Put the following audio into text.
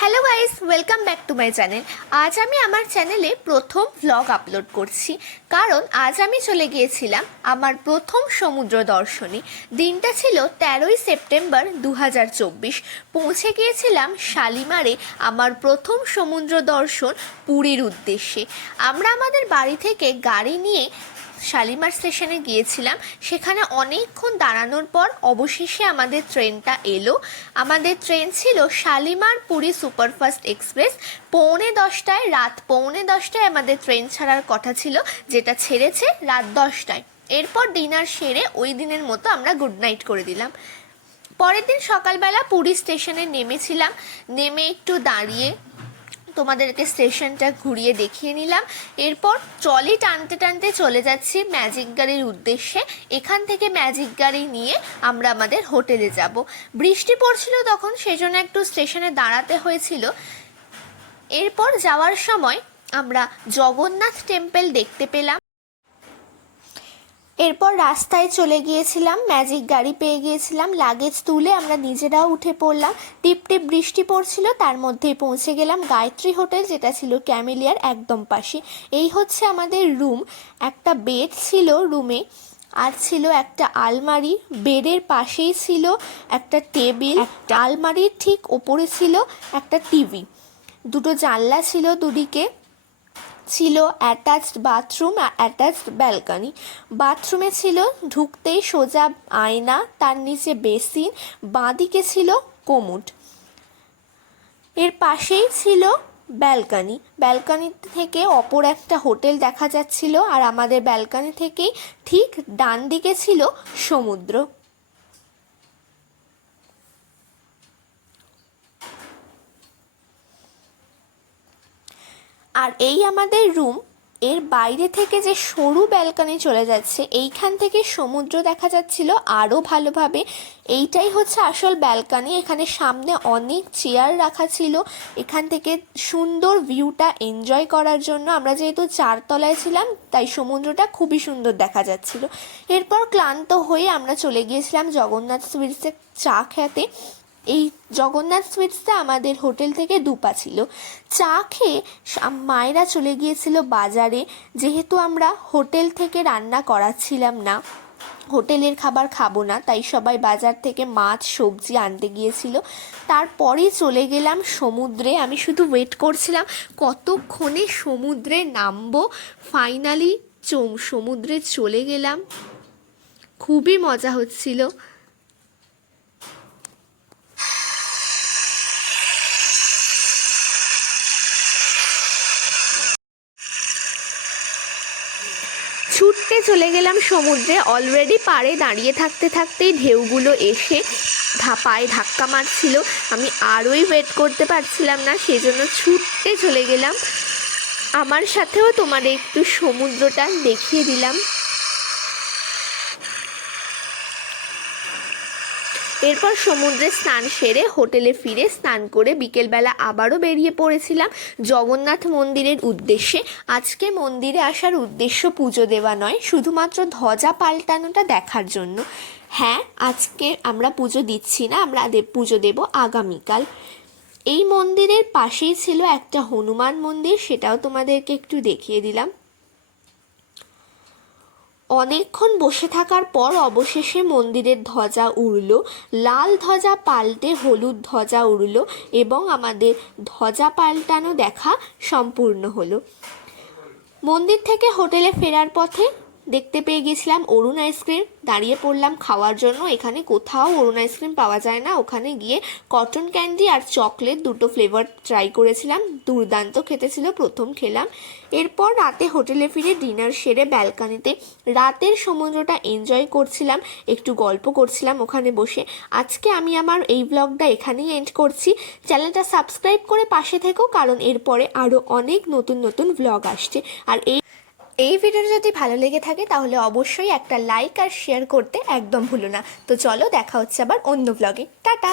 Hello guys, welcome back to my channel. আজ আমি আমার চ্যানেলে প্রথম ভ্লগ আপলোড করছি, কারণ আজ আমি চলে গিয়েছিলাম আমার প্রথম সমুদ্র দর্শনে। দিনটা ছিল 13ই সেপ্টেম্বর 2024। পৌঁছে গিয়েছিলাম শালিমারে আমার প্রথম সমুদ্র দর্শন পুরীর উদ্দেশ্যে। আমরা আমাদের বাড়ি থেকে গাড়ি নিয়ে শালিমার স্টেশনে গিয়েছিলাম। সেখানে অনেকক্ষণ দাঁড়ানোর পর অবশেষে আমাদের ট্রেনটা এলো। আমাদের ট্রেন ছিল শালিমার পুরী সুপারফাস্ট এক্সপ্রেস। রাত 10:45 আমাদের ট্রেন ছাড়ার কথা ছিল, যেটা ছেড়েছে রাত 10টায়। এরপর ডিনার সেরে ওই দিনের মতো আমরা গুড নাইট করে দিলাম। পরের দিন সকালবেলা পুরী স্টেশনে নেমেছিলাম। নেমে একটু দাঁড়িয়ে তোমাদেরকে স্টেশনটা ঘুরিয়ে দেখিয়ে নিলাম। এরপর ট্রলি টানতে টানতে চলে যাচ্ছি ম্যাজিক গাড়ির উদ্দেশ্যে। এখান থেকে ম্যাজিক গাড়ি নিয়ে আমরা আমাদের হোটেলে যাব। বৃষ্টি পড়ছিল তখন, সেজন্য একটু স্টেশনে দাঁড়াতে হয়েছিল। এরপর যাওয়ার সময় আমরা জগন্নাথ টেম্পল দেখতে পেলাম। এরপর রাস্তায় চলে গিয়েছিলাম, ম্যাজিক গাড়ি পেয়ে গিয়েছিলাম। লাগেজ তুলে আমরা নিজেরাও উঠে পড়লাম। টিপ টিপ বৃষ্টি পড়ছিল, তার মধ্যেই পৌঁছে গেলাম গায়ত্রী হোটেল, যেটা ছিল ক্যামেলিয়ার একদম পাশে। এই হচ্ছে আমাদের রুম। একটা বেড ছিল রুমে, আর ছিল একটা আলমারি। বেডের পাশেই ছিল একটা টেবিল। একটা আলমারির ঠিক ওপরে ছিল একটা টিভি। দুটো জানলা ছিল দুদিকে। ছিল অ্যাটাচড বাথরুম আর অ্যাটাচড ব্যালকনি। বাথরুমে ছিল ঢুকতেই সোজা আয়না, তার নিচে বেসিন, বাঁদিকে ছিল কোমোড। এর পাশেই ছিল ব্যালকনি। ব্যালকনি থেকে অপর একটা হোটেল দেখা যাচ্ছিল, আর আমাদের ব্যালকনি থেকেই ঠিক ডান দিকে ছিল সমুদ্র। আর এই আমাদের রুম। এর বাইরে থেকে যে সরু ব্যালকনি চলে যাচ্ছে, এইখান থেকে সমুদ্র দেখা যাচ্ছিল আরও ভালোভাবে। এইটাই হচ্ছে আসল ব্যালকনি। এখানে সামনে অনেক চেয়ার রাখা ছিল, এখান থেকে সুন্দর ভিউটা এনজয় করার জন্য। আমরা যেহেতু 4তলায় ছিলাম, তাই সমুদ্রটা খুবই সুন্দর দেখা যাচ্ছিল। এরপর ক্লান্ত হয়ে আমরা চলে গিয়েছিলাম জগন্নাথ সুইটসে চা খেতে। এই জগন্নাথ সুইটসটা আমাদের হোটেল থেকে দুপা ছিল। চা খেয়ে মায়েরা চলে গিয়েছিল বাজারে। যেহেতু আমরা হোটেল থেকে রান্না করাচ্ছিলাম না, হোটেলের খাবার খাবো না, তাই সবাই বাজার থেকে মাছ সবজি আনতে গিয়েছিল। তারপরেই চলে গেলাম সমুদ্রে। আমি শুধু ওয়েট করছিলাম কতক্ষণে সমুদ্রে নামবো। ফাইনালি সমুদ্রে চলে গেলাম। খুবই মজা হচ্ছিল। ছুটতে চলে গেলাম সমুদ্রে। অলরেডি পাড়ে দাঁড়িয়ে থাকতে থাকতেই ঢেউগুলো এসে পায়ে ধাক্কা মারছিল। আমি আরোই ওয়েট করতে পারছিলাম না, সেজন্য ছুটতে চলে গেলাম। আমার সাথেও তোমাদের একটু সমুদ্রটা দেখিয়ে দিলাম। এরপর সমুদ্রে স্নান সেরে হোটেলে ফিরে স্নান করে বিকেলবেলা আবারও বেরিয়ে পড়েছিলাম জগন্নাথ মন্দিরের উদ্দেশ্যে। আজকে মন্দিরে আসার উদ্দেশ্য পুজো দেওয়া নয়, শুধুমাত্র ধ্বজা পাল্টানোটা দেখার জন্য। হ্যাঁ, আজকে আমরা পুজো দিচ্ছি না, আমরা পুজো দেব আগামীকাল। এই মন্দিরের পাশেই ছিল একটা হনুমান মন্দির, সেটাও তোমাদেরকে একটু দেখিয়ে দিলাম। অনেকক্ষণ বসে থাকার পর অবশেষে মন্দিরের ধ্বজা উড়ল। লাল ধ্বজা পাল্টে হলুদ ধ্বজা উড়ল এবং আমাদের ধ্বজা পাল্টানো দেখা সম্পূর্ণ হলো। মন্দির থেকে হোটেলে ফেরার পথে দেখতে পেয়ে গেছিলাম অরুণ আইসক্রিম। দাঁড়িয়ে পড়লাম খাওয়ার জন্য। এখানে কোথাও অরুণ আইসক্রিম পাওয়া যায় না। ওখানে গিয়ে কটন ক্যান্ডি আর চকলেট দুটো ফ্লেভার ট্রাই করেছিলাম, দুর্দান্ত খেতে ছিল, প্রথম খেলাম। এরপর রাতে হোটেলে ফিরে ডিনার সেরে ব্যালকনিতে রাতের সমুদ্রটা এনজয় করছিলাম, একটু গল্প করছিলাম ওখানে বসে। আজকে আমি আমার এই ব্লগটা এখানেই এন্ড করছি। চ্যানেলটা সাবস্ক্রাইব করে পাশে থেকো, কারণ এরপরে আরও অনেক নতুন নতুন ব্লগ আসছে। আর এই ভিডিওটা যদি ভালো লেগে থাকে তাহলে অবশ্যই একটা লাইক আর শেয়ার করতে একদম ভুলো না। তো চলো, দেখা হচ্ছে আবার অন্য ব্লগে। টাটা।